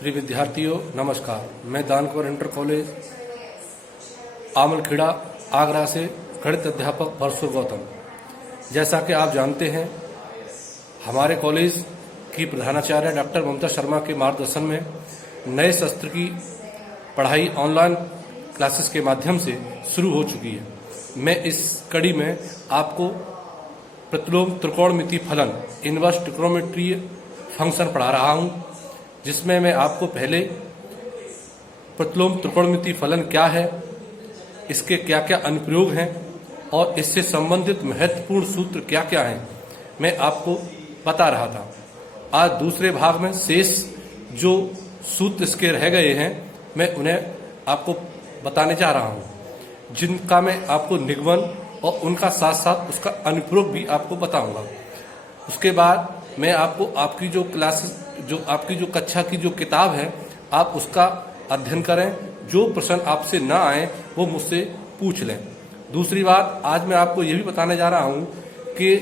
प्रिय विद्यार्थियों नमस्कार। मैं दानकुंवर इंटर कॉलेज आमलखेड़ा आगरा से गणित अध्यापक परशुर गौतम। जैसा कि आप जानते हैं, हमारे कॉलेज की प्रधानाचार्य डॉक्टर ममता शर्मा के मार्गदर्शन में नए सत्र की पढ़ाई ऑनलाइन क्लासेस के माध्यम से शुरू हो चुकी है। मैं इस कड़ी में आपको प्रतिलोम त्रिकोणमिति फलन इनवर्स ट्रिग्नोमेट्री फंक्शन पढ़ा रहा हूं, जिसमें मैं आपको पहले प्रतिलोम त्रिकोणमिति फलन क्या है, इसके क्या क्या अनुप्रयोग हैं और इससे संबंधित महत्वपूर्ण सूत्र क्या क्या हैं, मैं आपको बता रहा था। आज दूसरे भाग में शेष जो सूत्र इसके रह गए हैं, मैं उन्हें आपको बताने जा रहा हूं, जिनका मैं आपको निगमन और उनका साथ साथ उसका अनुप्रयोग भी आपको बताऊंगा। उसके बाद मैं आपको आपकी जो क्लासेस आपकी जो कक्षा की जो किताब है, आप उसका अध्ययन करें। जो प्रश्न आपसे ना आए वो मुझसे पूछ लें। दूसरी बात, आज मैं आपको ये भी बताने जा रहा हूं कि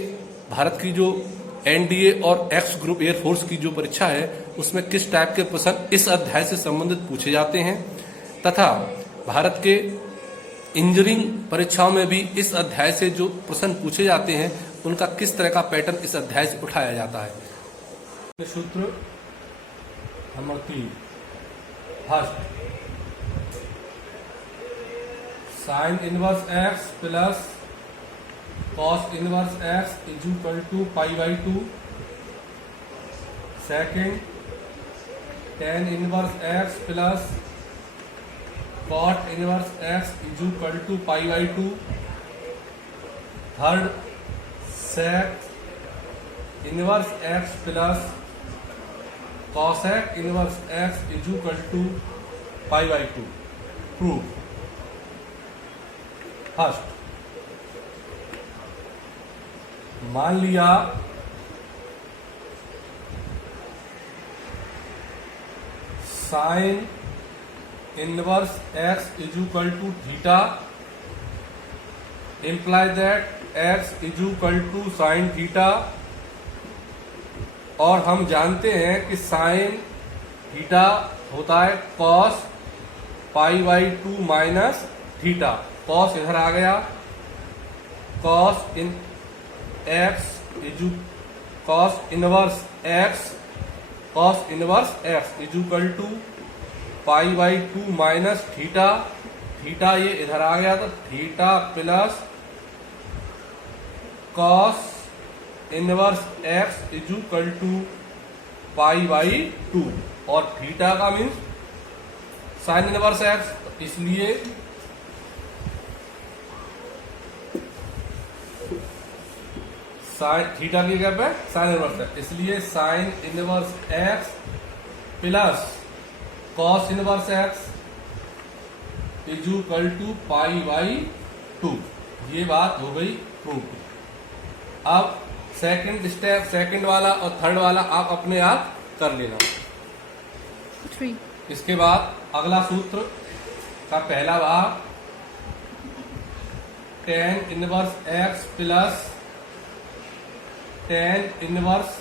भारत की जो एनडीए और एक्स ग्रुप एयरफोर्स की जो परीक्षा है, उसमें किस टाइप के प्रश्न इस अध्याय से संबंधित पूछे जाते हैं, तथा भारत के इंजीनियरिंग परीक्षाओं में भी इस अध्याय से जो प्रश्न पूछे जाते हैं, उनका किस तरह का पैटर्न इस अध्याय से उठाया जाता है। सूत्र number 3, first, sine inverse x plus cos inverse x is equal to π/2। Second, tan inverse x plus cot inverse x is equal to π/2। Third, sec inverse x plus cosec inverse x is equal to π/2। Proof. First, मान लिया sine inverse x is equal to theta imply that x is equal to sine theta. और हम जानते हैं कि sine theta होता है cos π/2 minus theta. Cos इधर आ गया, cos inverse x is equal to π/2 minus theta. Theta ये इधर आ गया, तो theta plus cos inverse x is equal to π/2, और थीटा का मीन्स साइन इनवर्स एक्स, इसलिए थीटा की जगह पे साइन इनवर्स एक्स, इसलिए sine inverse x plus cos inverse x is equal to π/2। ये बात हो गई प्रूफ। अब सेकंड स्टेप, सेकंड वाला और थर्ड वाला आप अपने आप कर लेना। 3। इसके बाद अगला सूत्र का पहला भाग, tan inverse x plus tan inverse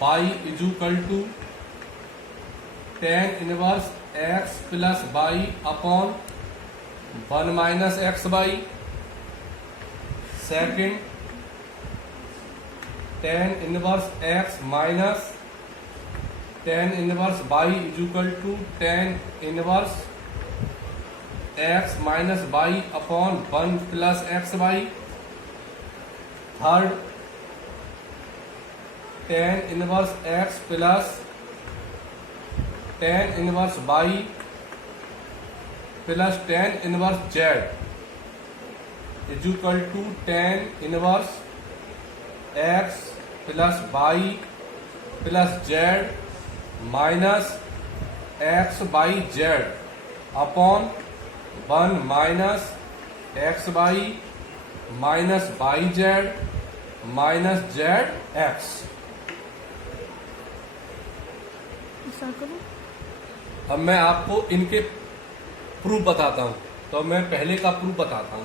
y is equal to tan inverse x plus y upon 1 minus x y. Second, tan inverse x minus tan inverse y is equal to tan inverse x minus y upon 1 plus x y. Third, tan inverse x plus tan inverse y plus tan inverse z is equal to tan inverse x plus y plus z minus x by Z upon 1 minus x by minus by Z minus Z x. अब मैं आपको इनके proof बताता हूं, तो मैं पहले का प्रूफ बताता हूं।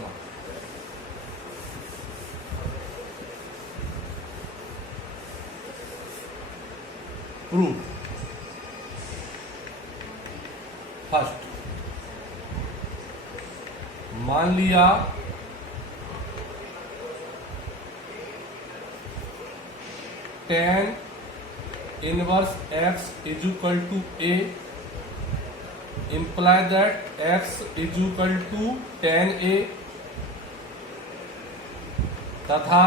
प्रूफ। फर्स्ट मान लिया tan inverse x is equal to a, imply that x is equal to tan a, तथा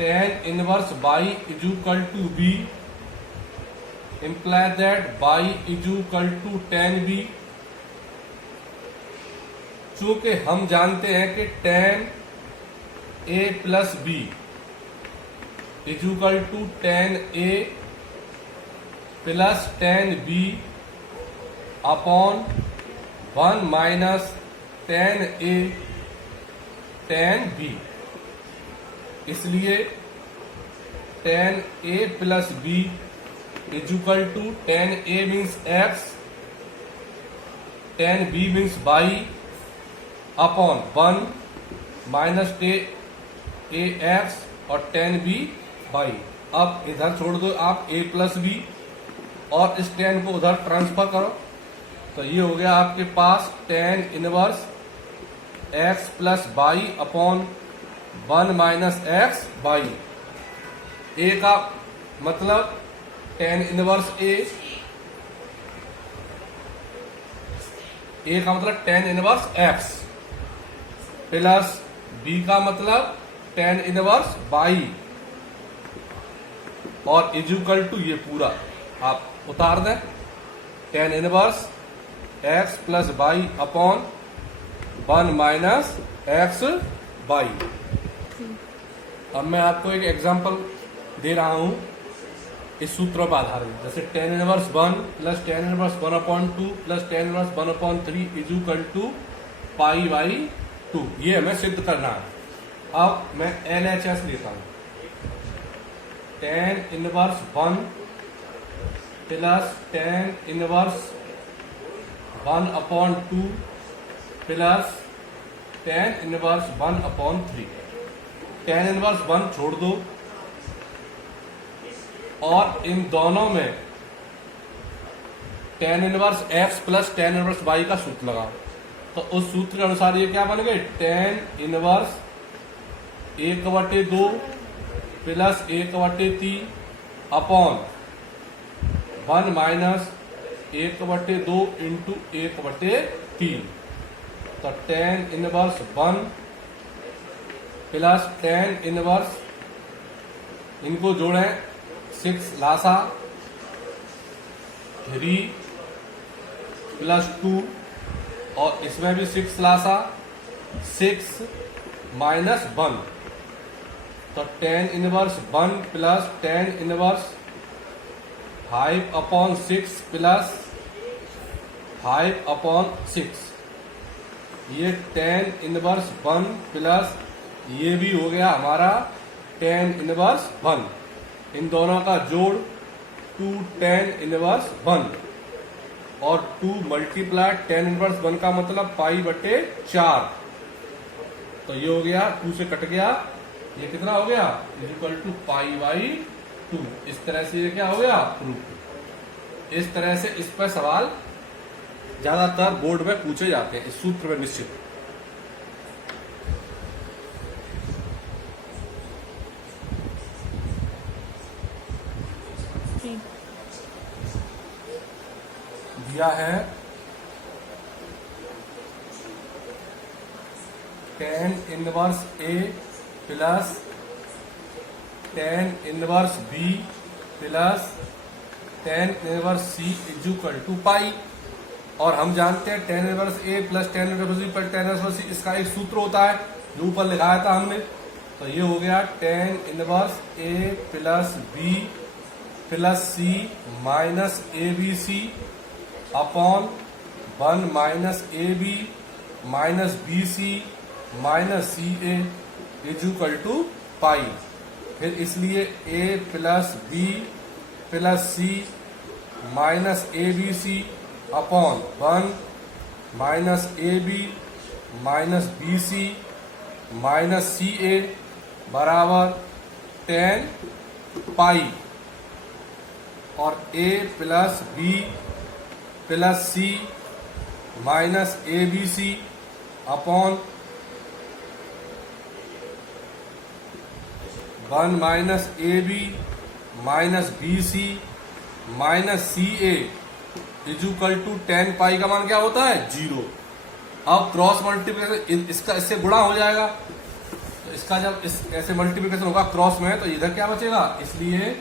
tan inverse y is equal to b, imply that y is equal to tan b। चूंकि हम जानते हैं कि tan a plus b is equal to tan a plus tan b upon 1 minus tan a tan b, इसलिए tan a plus b is equal to tan a means x, tan b means y upon 1 minus a x और tan b y। अब इधर छोड़ दो आप a plus B और इस tan को उधर ट्रांसफर करो, तो ये हो गया आपके पास tan inverse x plus y upon 1 minus x y. a का मतलब tan इनवर्स a का मतलब tan inverse x plus b का मतलब tan इनवर्स y और इज इक्वल टू ये पूरा आप उतार दें tan inverse x plus y upon 1 minus x y. अब मैं आपको एक एग्जांपल दे रहा हूं इस सूत्रों पर आधारित, जैसे tan inverse 1 plus tan inverse 1/2 plus tan inverse 1/3 is equal to pi by 2, ये हमें सिद्ध करना है। अब मैं LHS लेता हूं, tan inverse 1 plus tan inverse 1/2 plus tan inverse 1/3। tan inverse 1 छोड़ दो और इन दोनों में tan inverse x plus tan inverse y का सूत्र लगाओ, तो उस सूत्र के अनुसार ये क्या बन गए tan inverse 1/2 plus 1/3 upon 1 minus 1/2 into 1/3, तो tan inverse 1 plus tan inverse, इनको जोड़ें 6 लासा 3 प्लस 2 और इसमें भी 6 लासा 6 माइनस 1, तो tan inverse 1 plus tan inverse 5/6 plus 5/6, ये tan इनवर्स 1 प्लस ये भी हो गया हमारा tan इनवर्स 1, इन दोनों का जोड़ 2 tan इनवर्स 1 और 2 मल्टीप्लाई tan इनवर्स 1 का मतलब पाई/4, तो ये हो गया 2 से कट गया, ये कितना हो गया इज इक्वल टू पाई/2। इस तरह से ये क्या हो गया प्रूफ। इस तरह से इस पर सवाल ज्यादातर बोर्ड में पूछे जाते हैं इस सूत्र में निश्चित। दिया है tan inverse a plus tan inverse b plus tan inverse c is equal to pi, और हम जानते हैं tan inverse a plus tan inverse b plus tan inverse c, इसका एक सूत्र होता है जो ऊपर लिखाया था हमने, तो ये हो गया tan inverse a plus b plus c minus abc upon 1 minus ab minus bc minus ca is equal to pi. फिर इसलिए a plus b plus c minus abc upon 1 minus ab minus bc minus ca बराबर tan pi, और a plus b plus c minus a b c upon 1 minus a b minus b c minus c a is equal to 10 pi का मान क्या होता है 0। अब cross multiplication इसका इससे गुणा हो जाएगा, तो इसका जब इस ऐसे मल्टीप्लिकेशन होगा क्रॉस में तो इधर क्या बचेगा, इसलिए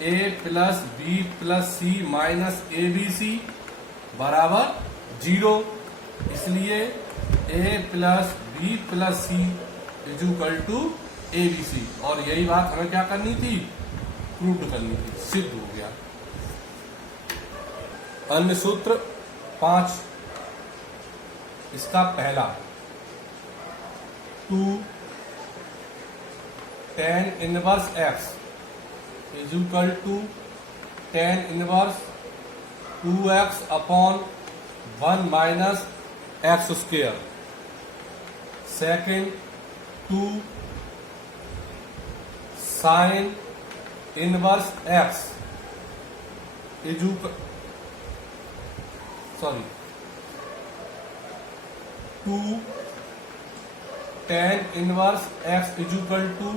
a plus b plus c minus a b c बराबर 0। इसलिए a plus b plus c is equal to a b c. और यही बात हमें क्या करनी थी, प्रूव करनी थी, सिद्ध हो गया। अन्य सूत्र 5, इसका पहला 2 tan inverse x is equal to tan inverse 2x upon 1 minus x square. Second 2 sine inverse x is equal 2 tan inverse x is equal to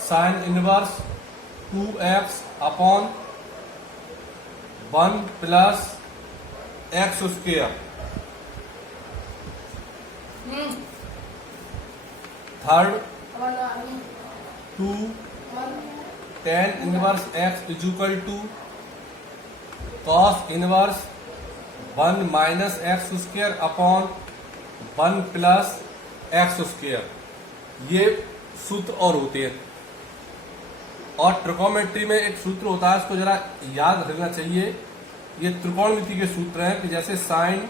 sine inverse 2x upon 1 plus x square. Third 2 tan inverse x is equal to cos inverse 1 minus x square upon 1 plus x square. ये सूत्र और होते हैं। और ट्रिकोमेट्री में एक सूत्र होता है, इसको जरा याद रखना चाहिए। ये त्रिकोणमिति के सूत्र हैं कि जैसे साइन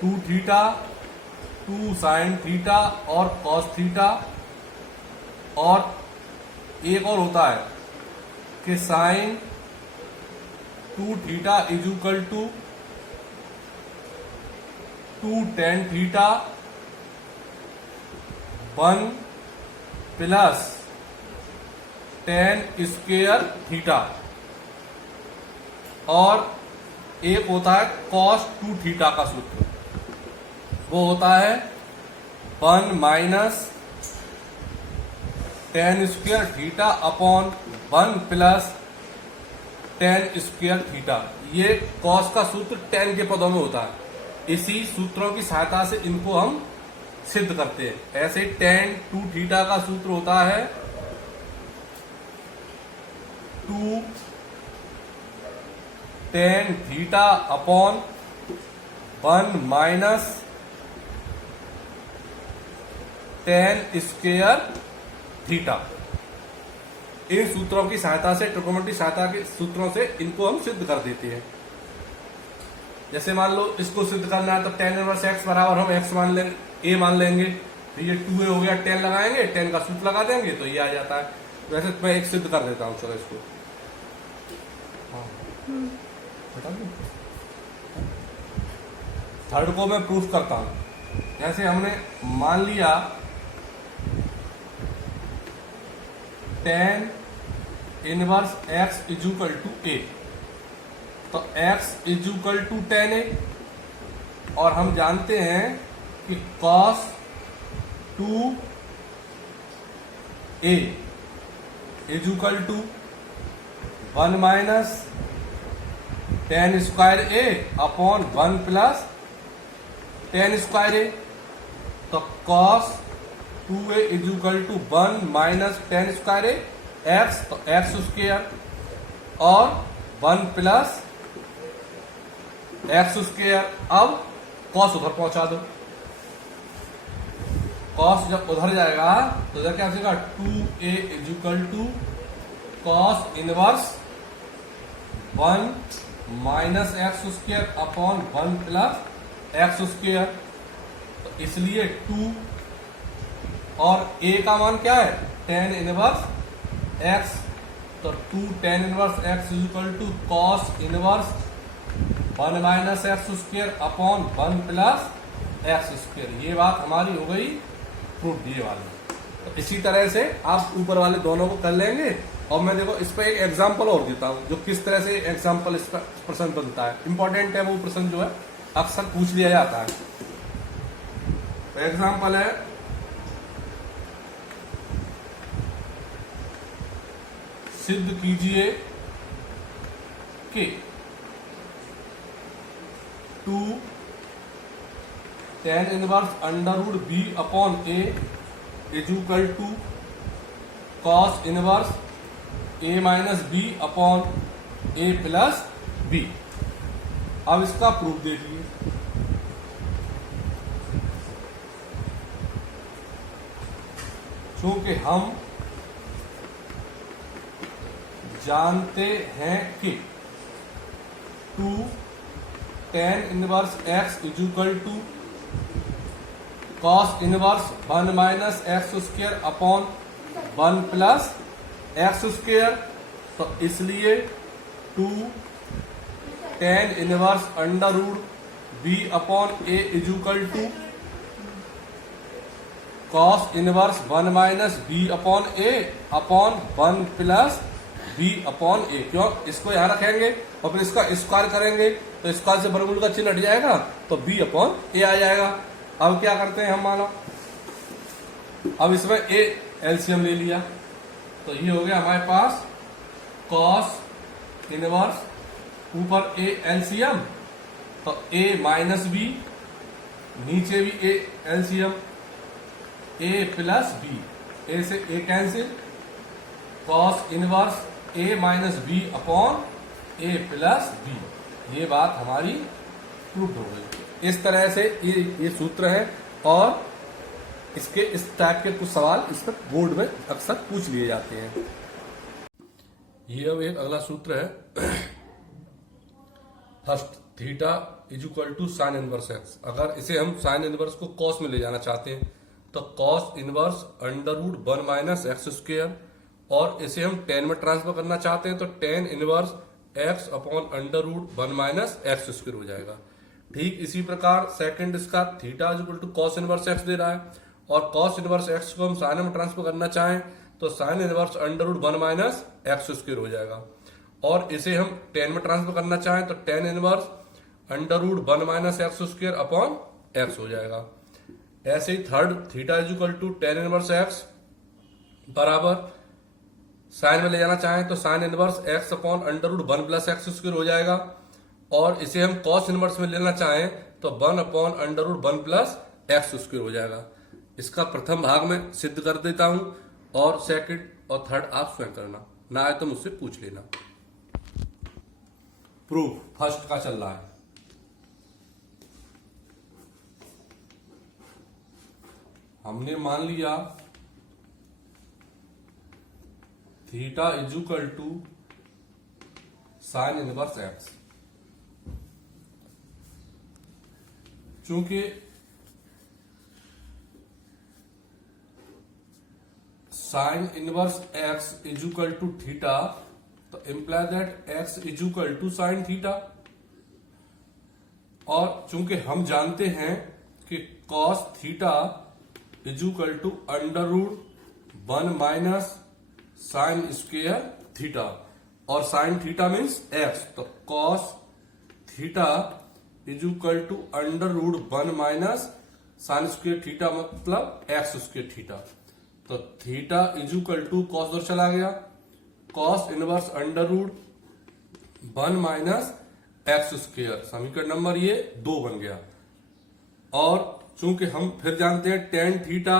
2 थीटा 2 साइन थीटा और कॉस थीटा, और एक और होता है कि sine 2 theta is equal to 2 tan theta 1 plus tan square theta. और एक होता है cos 2 थीटा का सूत्र, वो होता है 1 minus tan square theta upon 1 plus tan square theta. ये cos का सूत्र tan के पदों में होता है। इसी सूत्रों की सहायता से इनको हम सिद्ध करते हैं। ऐसे tan 2 थीटा का सूत्र होता है 2 tan theta upon 1 minus tan square theta. इन सूत्रों की सहायता से, ट्रिकोमेट्री सहायता के सूत्रों से इनको हम सिद्ध कर देते हैं। जैसे मान लो इसको सिद्ध करना है तो tan इनवर्स x बराबर हम x मान लेंगे, a मान लेंगे, तो ये 2a हो गया, tan लगाएंगे, tan का सूत्र लगा देंगे तो ये आ जाता है। वैसे मैं एक सिद्ध कर देता हूं, चलो इसको बता दूं। थर्ड को मैं प्रूफ करता हूं। जैसे हमने मान लिया tan inverse x is equal to a, तो x is equal to tan a, और हम जानते हैं कि cos 2a is equal to 1 minus tan square a upon 1 plus tan square a। तो cos 2a is equal to 1 minus tan square a x, तो x square और 1 plus x square. अब cos उधर पहुंचा दो, कॉस जब उधर जाएगा तो इधर क्या बचेगा 2a is equal to cos inverse 1 minus x square upon 1 plus x square. तो इसलिए 2 और a का मान क्या है tan इनवर्स x, तो 2 tan inverse x is equal to cos inverse 1 minus x square upon 1 plus x square. ये बात हमारी हो गई प्रूफ, ये वाली। तो इसी तरह से आप ऊपर वाले दोनों को कर लेंगे। और मैं देखो इस पर एक एग्जाम्पल और देता हूं जो किस तरह से एग्जाम्पल इसका प्रश्न बनता है। इंपॉर्टेंट है वो प्रश्न जो है अक्सर पूछ लिया जाता है। तो एग्जाम्पल है सिद्ध कीजिए कि 2 tan inverse under root b upon a is equal to cos inverse a minus b upon a plus b. अब इसका प्रूफ देखिए। चूंकि हम जानते हैं कि 2 tan inverse x is equal to cos inverse 1 minus x square upon 1 plus x square, तो इसलिए 2 tan inverse under root b upon a is equal to cos inverse 1 minus b upon a upon 1 plus b upon a. क्यों? इसको यहां रखेंगे और फिर इसका square करेंगे तो स्क्वायर से वर्गमूल का चिन्ह हट जाएगा तो बी अपॉन ए आ जाएगा। अब क्या करते हैं हम, मानो अब इसमें ए एलसीएम ले लिया तो ये हो गया हमारे पास कॉस इनवर्स ऊपर ए एलसीएम, तो ए माइनस बी नीचे भी a LCM a plus b, a से a cancel, cos inverse a minus b upon a plus b. ये बात हमारी प्रूफ हो गई। इस तरह से ये सूत्र है और इसके इस टाइप के कुछ सवाल इस पर बोर्ड में अक्सर पूछ लिए जाते हैं। ये अब एक अगला सूत्र है first, theta is equal to sine inverse x. अगर इसे हम साइन इनवर्स को कॉस में ले जाना चाहते हैं तो cos inverse under root 1 minus x square, और इसे हम टेन में ट्रांसफर करना चाहते हैं तो tan inverse x upon under root 1 minus x square हो जाएगा। ठीक इसी प्रकार सेकंड इसका theta is equal to cos inverse x दे रहा है और कॉस इनवर्स एक्स को हम साइन में ट्रांसफर करना चाहें तो sine inverse under root 1 minus x square हो जाएगा। और इसे हम टेन में ट्रांसफर करना चाहें तो tan inverse under root 1 minus x square upon x हो जाएगा। ऐसे ही third theta is equal to tan inverse x बराबर साइन में ले जाना चाहें तो sine inverse x upon under root 1 plus x square हो जाएगा। और इसे हम कॉस इनवर्स में लेना चाहें तो 1 upon under root 1 plus x square हो जाएगा। इसका प्रथम भाग में सिद्ध कर देता हूं और सेकंड और थर्ड आप स्वयं करना, ना आए तो मुझसे पूछ लेना। प्रूफ फर्स्ट का चल रहा है। हमने मान लिया theta is equal to sine inverse x. चूंकि sine inverse x is equal to theta तो imply that x is equal to sine theta, और चूंकि हम जानते हैं कि cos theta is equal to under root 1 minus sine square theta, और sine theta means x, तो cos theta is equal to under root 1 minus sine square theta मतलब x square theta. तो theta is equal to cos दर चला गया, cos inverse under root 1 minus x square, समीकरण number ये 2 बन गया। और चूंकि हम फिर जानते हैं tan theta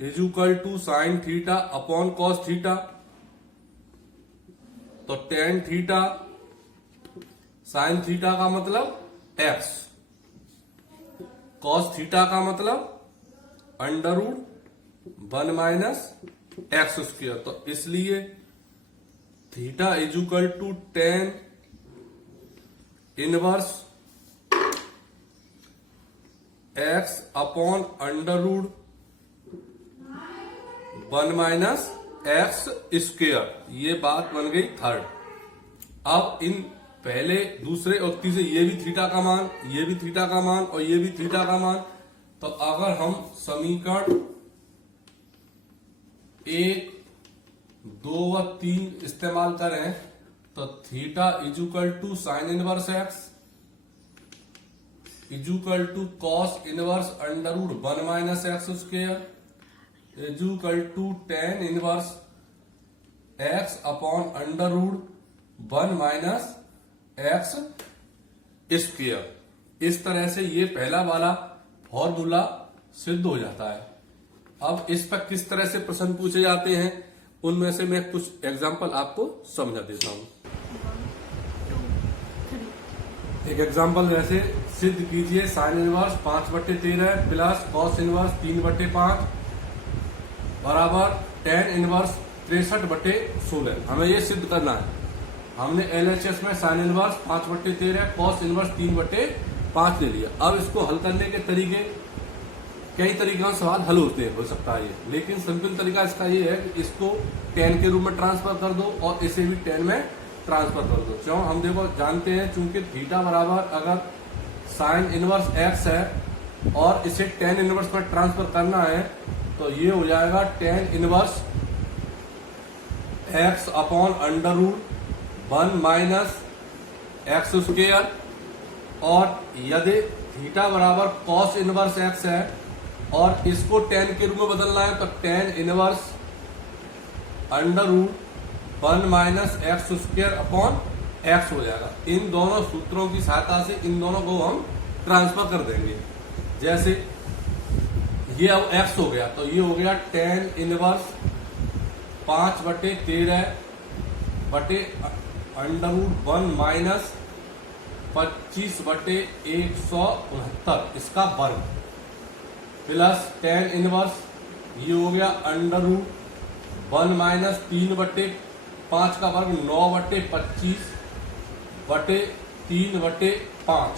is equal to sine theta upon cos theta, तो टेन थीटा साइन थीटा का मतलब एक्स, कॉस थीटा का मतलब under root 1 minus x square. तो इसलिए theta is equal to tan inverse x upon under root 1 minus x square. ये बात बन गई थर्ड। अब इन पहले दूसरे और तीसरे ये भी थीटा का मान, ये भी थीटा का मान और ये भी थीटा का मान, तो अगर हम समीकरण 1, 2 व 3 इस्तेमाल करें तो theta is equal to sine inverse x is equal to cos inverse under root 1 minus x square is equal to tan inverse x upon under root 1 minus x square. इस तरह से ये पहला वाला फॉर्मूला सिद्ध हो जाता है। अब इस पर किस तरह से प्रश्न पूछे जाते हैं उनमें से मैं कुछ एग्जाम्पल आपको समझा देता हूं। 1, 2, 3. एक एग्जाम्पल जैसे सिद्ध कीजिए sine inverse 5/13 plus cos inverse 3/5 बराबर टेन इनवर्स 63/16। हमें ये सिद्ध करना है। हमने LHS में साइन इनवर्स 5/13 कॉस इनवर्स 3/5 ले लिया। अब इसको हल करने के तरीके कई तरीकों से सवाल हल हो सकता है ये, लेकिन सिंपल तरीका इसका ये है कि इसको टेन के रूप में ट्रांसफर कर दो और इसे भी टेन में ट्रांसफर कर दो। क्यों? हम देखो जानते हैं चूंकि थीटा बराबर अगर साइन इनवर्स एक्स है और इसे टेन इनवर्स में ट्रांसफर करना है तो ये हो जाएगा tan inverse x upon under root 1 minus x square. और यदि थीटा बराबर कॉस इनवर्स एक्स है और इसको टेन के रूप में बदलना है तो tan inverse under root 1 minus x square upon x हो जाएगा। इन दोनों सूत्रों की सहायता से इन दोनों को हम ट्रांसफर कर देंगे। जैसे ये अब एक्स हो गया तो ये हो गया टेन इनवर्स 5/13 बटे अंडर रूट 1 माइनस 25/169 इसका वर्ग प्लस टेन इनवर्स ये हो गया अंडर रूट 1 माइनस 3/5 का वर्ग 9/25/3/5।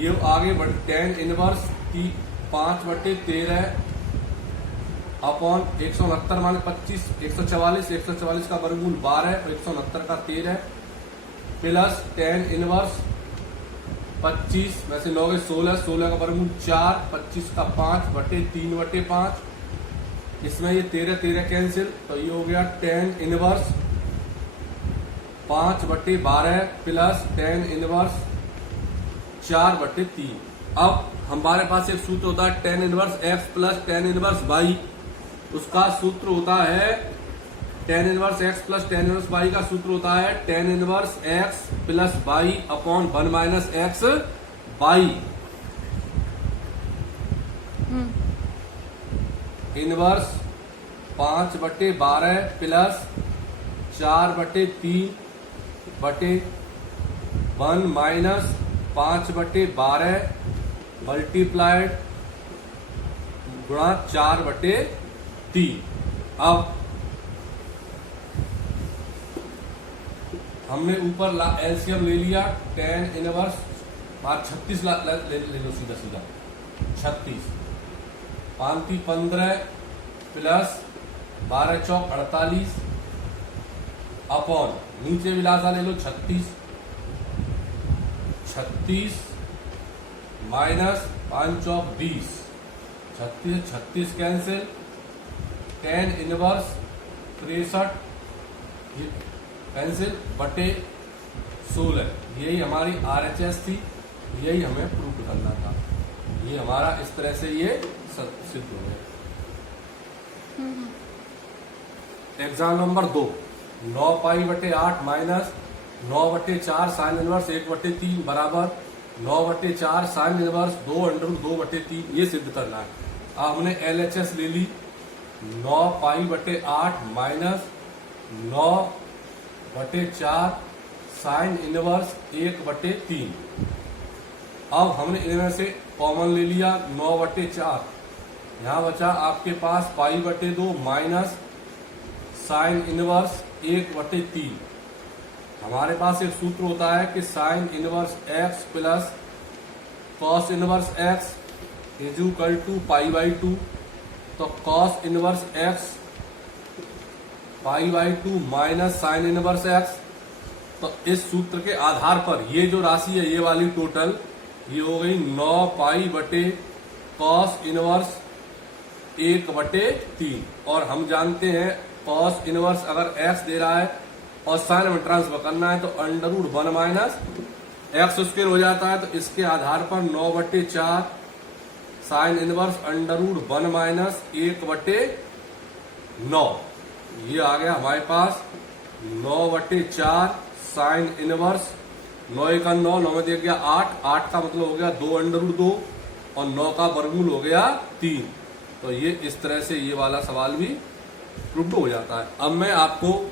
ये आगे बढ़ टेन इनवर्स 5/13 अपॉन 169 माइनस 25 144 का वर्गमूल 12 और 169 का 13 प्लस टेन इनवर्स 25 वैसे 9 के 16 का वर्गमूल 4 25 का 5/3/5। इसमें ये 13 कैंसिल तो ये हो गया tan inverse 5/12 plus tan inverse 4/3। अब हमारे पास एक सूत्र होता है tan inverse x plus tan inverse y. उसका सूत्र होता है tan inverse x plus tan inverse y का सूत्र होता है tan inverse x plus y upon 1 minus x y. Inverse 5/12 plus 4/3/1 minus 5/12 multiplied गुणा 4/3। अब हमने ऊपर एलसीएम ले लिया टेन इनवर्स 36 ले लो सीधा 36 5 15 प्लस 12 चौक 48 अपॉन नीचे भी लासा ले लो 36 माइनस 5 चौक 20 36 कैंसिल टेन इनवर्स 63 पेंसिल बटे 16। यही हमारी RHS थी, यही हमें प्रूफ करना था। ये हमारा इस तरह से ये सिद्ध हो गया। Exam number 2 9π/8 minus 9/4 sine inverse 1/3 बराबर 9/4 साइन इनवर्स 2√2/3 ये सिद्ध करना है। अब हमने LHS ले ली 9π/8 माइनस 9/4 साइन इनवर्स 1/3। अब हमने इनमें से कॉमन ले लिया 9/4। यहाँ बचा आपके पास π/2 माइनस साइन इनवर्स 1/3। हमारे पास एक सूत्र होता है कि sine inverse x plus cos inverse x is equal to π/2। तो cos inverse x π/2 minus sine inverse x। तो इस सूत्र के आधार पर ये जो राशि है ये वाली टोटल ये हो गई 9π/cos इनवर्स 1/3। और हम जानते हैं कॉस इनवर्स अगर x दे रहा है और साइन में ट्रांसफर करना है तो √1 माइनस एक्स स्क्वायर हो जाता है। तो इसके आधार पर 9/4 साइन इनवर्स √1 माइनस 1/9, ये आ गया हमारे पास 9/4 साइन इनवर्स। 9 का 9, 9 में दिया गया 8, 8 का मतलब हो गया 2/2 और 9 का वर्गमूल हो गया 3। तो ये इस तरह से ये वाला सवाल भी प्रूव्ड हो जाता है। अब मैं आपको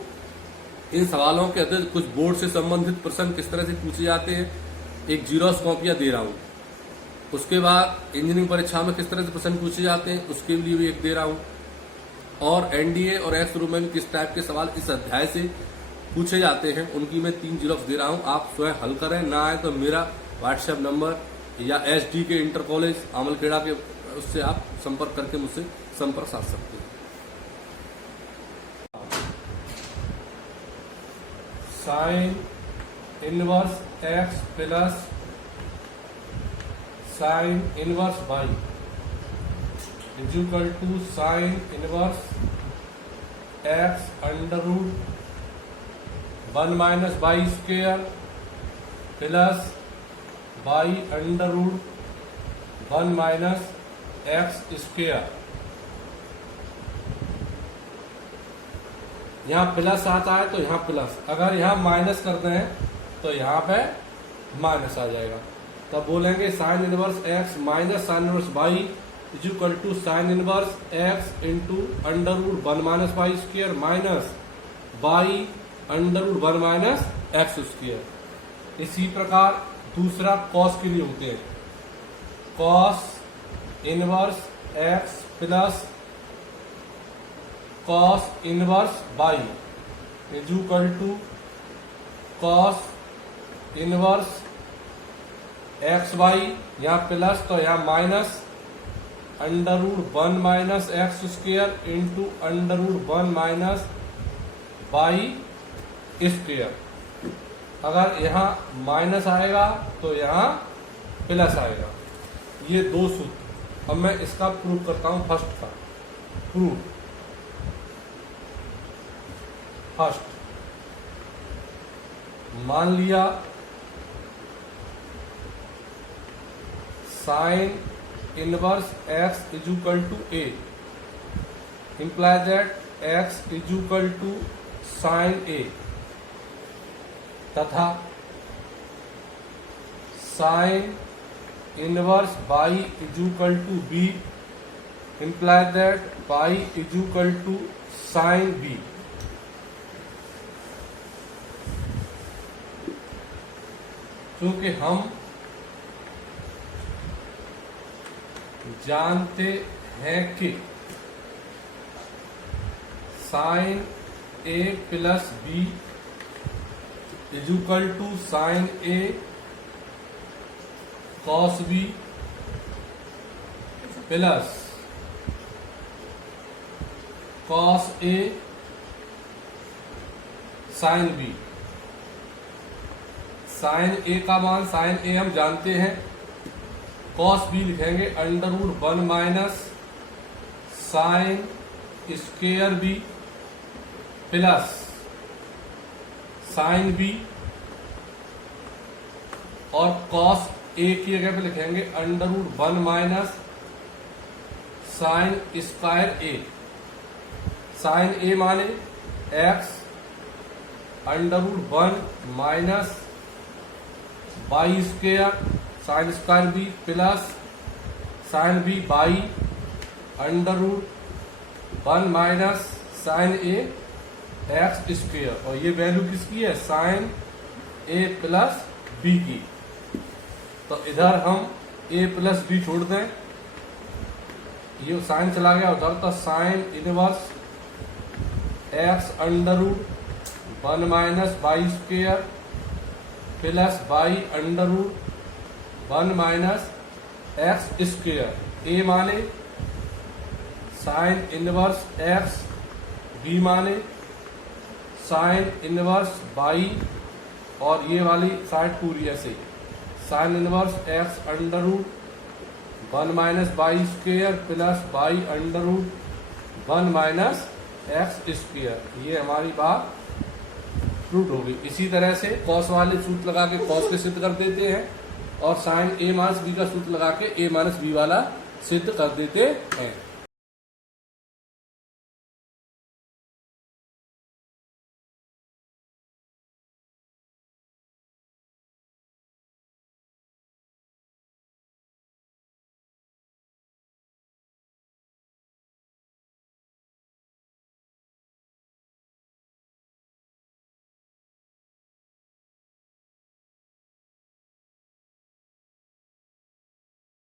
इन सवालों के अतिरिक्त कुछ बोर्ड से संबंधित प्रश्न किस तरह से पूछे जाते हैं, एक जीरोस कॉपियां दे रहा हूं। उसके बाद इंजीनियरिंग परीक्षा में किस तरह से प्रश्न पूछे जाते हैं उसके लिए भी एक दे रहा हूं। और एनडीए और एक्स ग्रुप में भी किस टाइप के सवाल इस अध्याय से पूछे जाते हैं उनकी मैं 3 जीरोक्स दे रहा हूं। आप स्वयं हल करें, ना आए तो मेरा व्हाट्सएप नंबर या एसडी के इंटर कॉलेज आमलखेड़ा के उससे आप संपर्क करके मुझसे संपर्क साध सकते हैं। Sine inverse x plus sine inverse y is equal to sine inverse x √1 minus y square plus y √1 minus x square. यहाँ प्लस आता है तो यहाँ प्लस, अगर यहाँ माइनस करते हैं तो यहाँ पे माइनस आ जाएगा। तब बोलेंगे sine inverse x minus sine inverse y is equal to sine inverse x into √1 minus y square minus y √1 minus x square. इसी प्रकार दूसरा कॉस के लिए होते हैं, cos inverse x plus cos inverse y is equal to cos inverse x y, यहाँ plus तो यहाँ minus √1 minus x square into √1 minus y square. अगर यहाँ माइनस आएगा तो यहाँ प्लस आएगा। ये दो सूत्र। अब मैं इसका प्रूव करता हूं। फर्स्ट का प्रूव, फर्स्ट मान लिया sine inverse x is equal to a imply that x is equal to sine a, तथा sine inverse y is equal to b imply that y is equal to sine b. क्योंकि हम जानते हैं कि sine a plus b is equal to sine a cos b plus cos a sine b. Sine a का मान sign ए हम जानते हैं, कॉस बी लिखेंगे √1 minus sine square B plus sine B, और कॉस ए की जगह पे लिखेंगे √1 minus sine square A. Sine A माने x √1 minus y square sine square B plus sine B by √1 minus sine A x square. और ये value किसकी है? साइन ए प्लस बी की। तो इधर हम ए प्लस बी छोड़ दें, ये साइन चला गया उधर, तो sine inverse x √1 minus y square plus y √1 minus x square. A माने साइन इनवर्स एक्स, बी माने साइन इनवर्स वाई, और ये वाली साइड पूरी ऐसे sine inverse x 1 minus y square plus y under root 1 minus x square. ये हमारी बात प्रूव होगी। इसी तरह से कॉस वाले सूत्र लगा के कॉस के सिद्ध कर देते हैं और साइन ए माइनस बी का सूत्र लगा के ए माइनस बी वाला सिद्ध कर देते हैं।